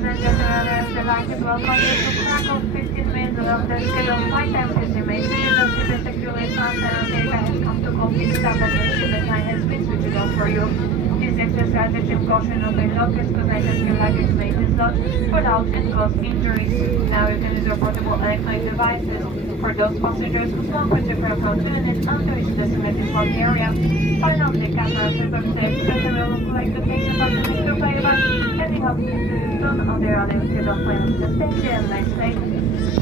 Ladies and gentlemen, I would like to welcome you to Krakow 15 minutes of the scheduled flight time 15 minutes. The ship securely fastened and data has come to complete stop and the shipment line has been switched off for you. Please exercise extreme caution of the lockers because items your luggage may dislodge, fall out and cause injuries. Now you can use your portable electronic devices. For those passengers who smoke, please refrain from doing it until you reach the designated smoke area. Finally, the camera system says better will look like the patient passengers to play back. Any help is done on their unlimited of plans. Thank you and nice day.